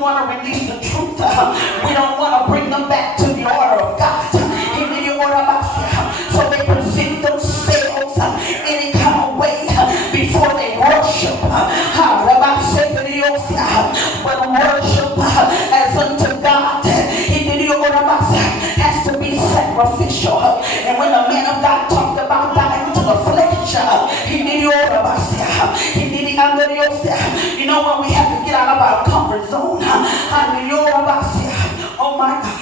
don't want to release the truth. We don't want to bring them back to the order of God. So they present themselves any kind of way before they worship. But worship as unto God has to be sacrificial. And when the man of God talked about dying to the flesh, you know, when we have to get out of our comfort zone. Oh my God.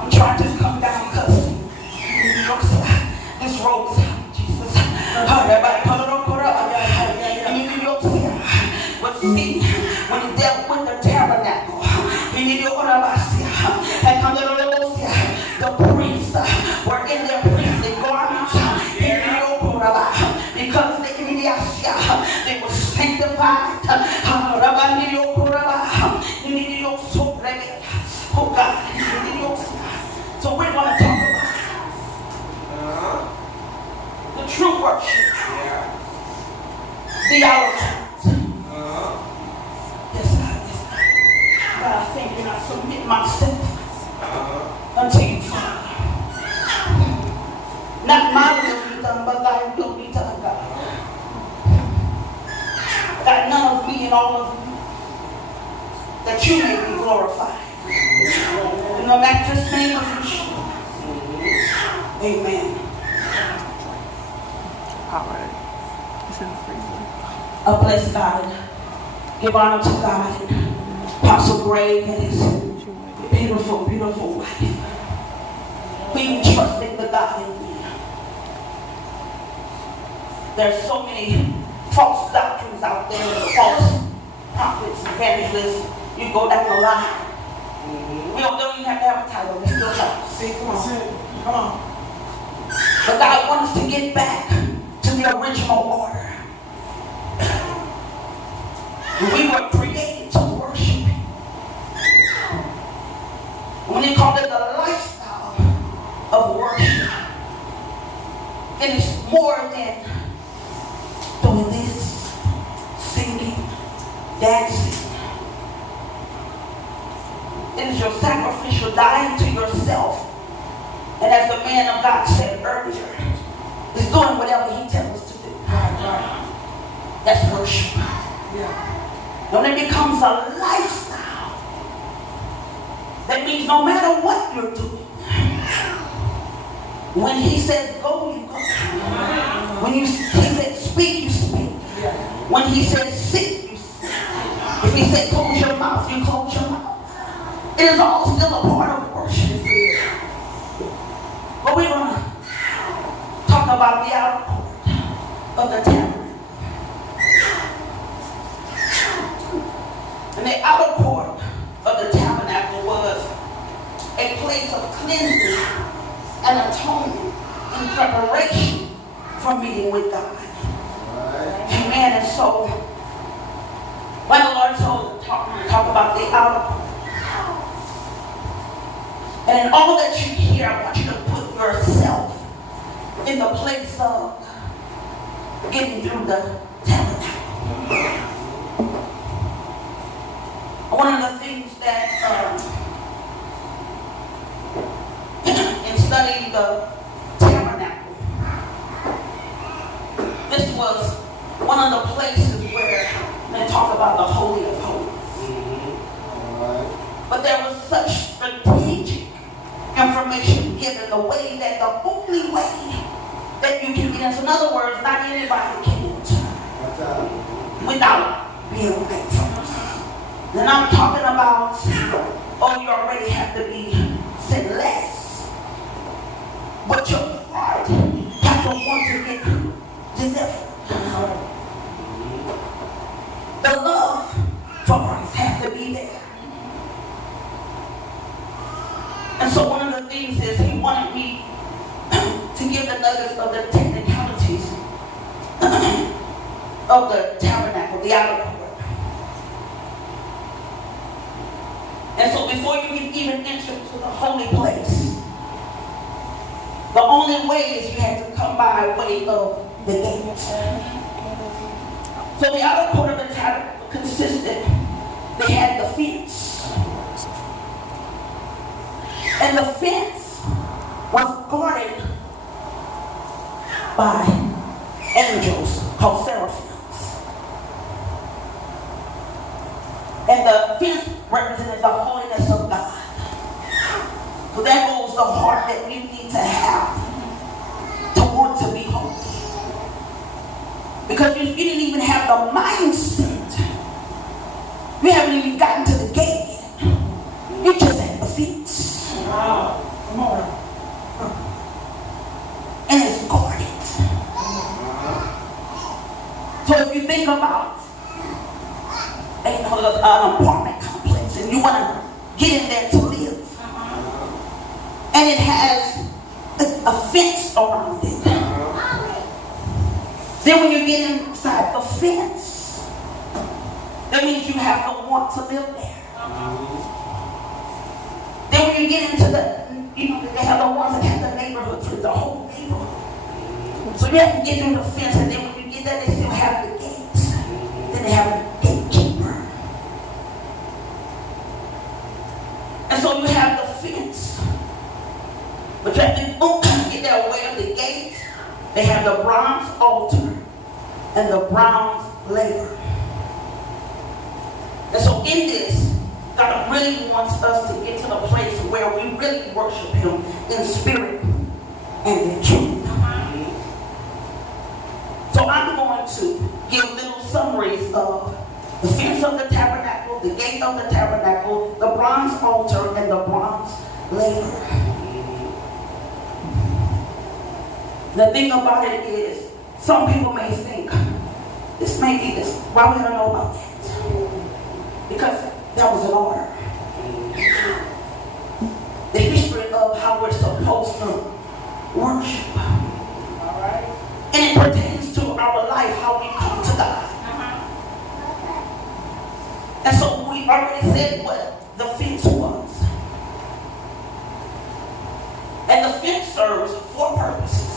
I'm trying to come down because this road is Jesus. But see, when he dealt with the tabernacle, the priests were in their priestly garments because they were sanctified. Oh God. So we're going to talk about the true worship, the outer court. Yes, God. But I think when I submit myself unto you, Father, not my will be done, but thy will be done, God. That none of me and all of you, that you may be glorified. In the matchless name of Yeshua. Amen. All right. It's in the freezer. A blessed God. Give honor to God. Apostle Grave and his beautiful, beautiful wife. We trusting the God in me. There's so many false doctrines out there, and false prophets, evangelists. You go down the line. We don't even have to have a title. We still know. See, come on. Come on. But God wants us to get back to the original order. We were created to worship Him. When they call it the lifestyle of worship, it is more than doing this, singing, dancing. It is your sacrificial dying to yourself. And as the man of God said earlier, is doing whatever He tells us to do. That's worship. When it becomes a lifestyle, that means no matter what you're doing, when He says go, you go. When He says speak, you speak. When He says sit, you sit. If He said close your mouth, you close your mouth. It is all still a part of worship. But we're going to talk about the outer court of the tabernacle. And the outer court of the tabernacle was a place of cleansing and atonement in preparation for meeting with God. Amen. And so, when the Lord told us to talk about the outer court, and in all that you hear, I want you to put yourself in the place of getting through the tabernacle. One of the things that in studying the tabernacle, this was one of the places where they talk about the Holy of Holies. But there was such strategic information given, the way that the only way that you can get. In other words, not anybody can enter without being right first. Then I'm talking about, oh, you already have to be sinless, but your heart has to want to get delivered. The love for Christ has to be there. And so one of the things is He wanted me to give the nuggets of the technicalities of the tabernacle, the outer court. And so before you can even enter to the holy place, the only way is you had to come by way of the gates. So the outer court of the tabernacle consisted, they had the fence. And the fence was guarded by angels called seraphims. And the fence represented the holiness of God. So there goes the heart that we need to have to want to be holy. Because you didn't even have the mindset. You haven't even gotten to the gate yet. You just had the fence. Wow. Come on. And it's guarded. So if you think about an apartment complex and you want to get in there to live, and it has a fence around it, then when you get inside the fence, that means you have to want to live there. Then when you get into they have the ones that have the neighborhoods with the whole neighborhood. So you have to get through the fence, and then when you get there, they still have the gates. Then they have a gatekeeper. And so you have the fence. But you have to get there away of the gate. They have the bronze altar and the bronze laver. And so in this, God really wants us to get to the place where we really worship Him in spirit and in truth. So I'm going to give little summaries of the fence of the tabernacle, the gate of the tabernacle, the bronze altar, and the bronze laver. The thing about it is, some people may think, this may be this, why would I know about that? Because that was an order. The history of how we're supposed to worship. And it pertains to our life, how we come to God. And so we already said what the fence was. And the fence serves four purposes.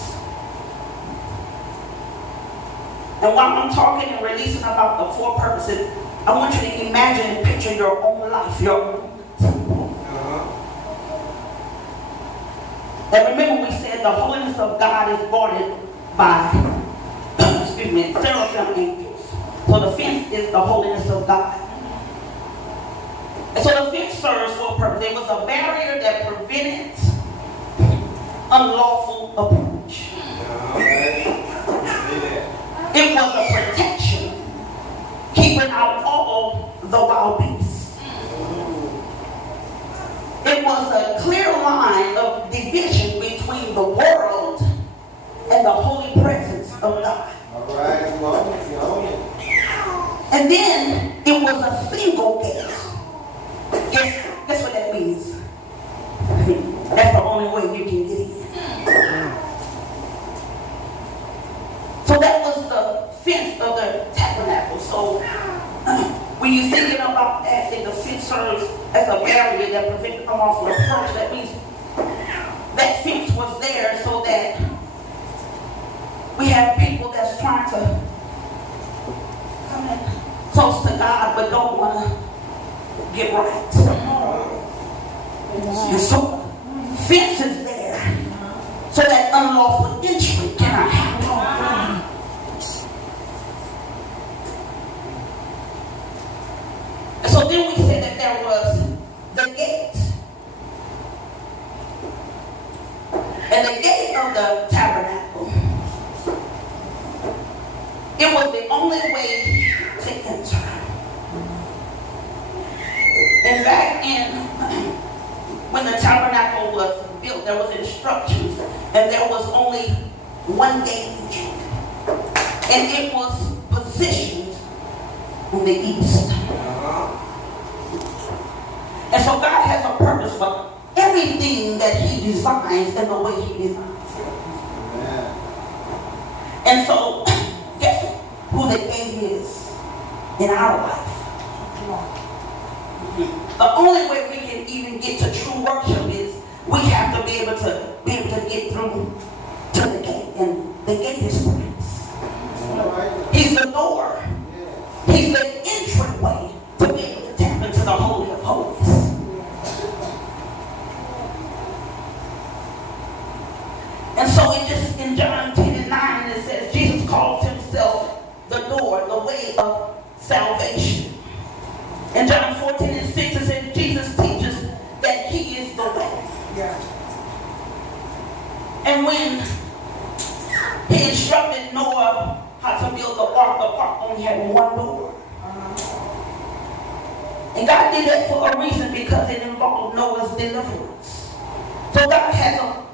And while I'm talking and releasing about the four purposes, I want you to imagine and picture your own life, your own temple. And remember we said the holiness of God is guarded by, seraphim angels. So the fence is the holiness of God. And so the fence serves for a purpose. It was a barrier that prevented unlawful approach. It was a protection, keeping out all the wild beasts. It was a clear line of division between the world and the holy presence of God. And then it was a single gate. Guess what that means? That's the only way you can get in. So that was the fence of the tabernacle. So when you're thinking about that, the fence serves as a barrier that prevents unlawful approach. That means that fence was there so that we have people that's trying to come in close to God but don't want to get right. And so fence is there so that unlawful entry cannot happen. So then we said that there was the gate. And the gate of the tabernacle, it was the only way to enter. And back when the tabernacle was built, there was instructions, and there was only one gate entry. And it was positioned on the east. And so God has a purpose for everything that He designs and the way He designs it. And so, guess who the gate is in our life? The only way we can even get to true worship is we have to be able to get through to the gate. And the gate is Christ. He's the door. He's the entryway to be able to tap into the Holy of Holies. And so it just, in John 10:9, it says, Jesus calls himself the door, the way of salvation. In John 14:6, it says, Jesus teaches that he is the way. Yeah. And when he instructed Noah how to build the ark only had one door. And God did that for a reason, because it involved Noah's deliverance. So God has a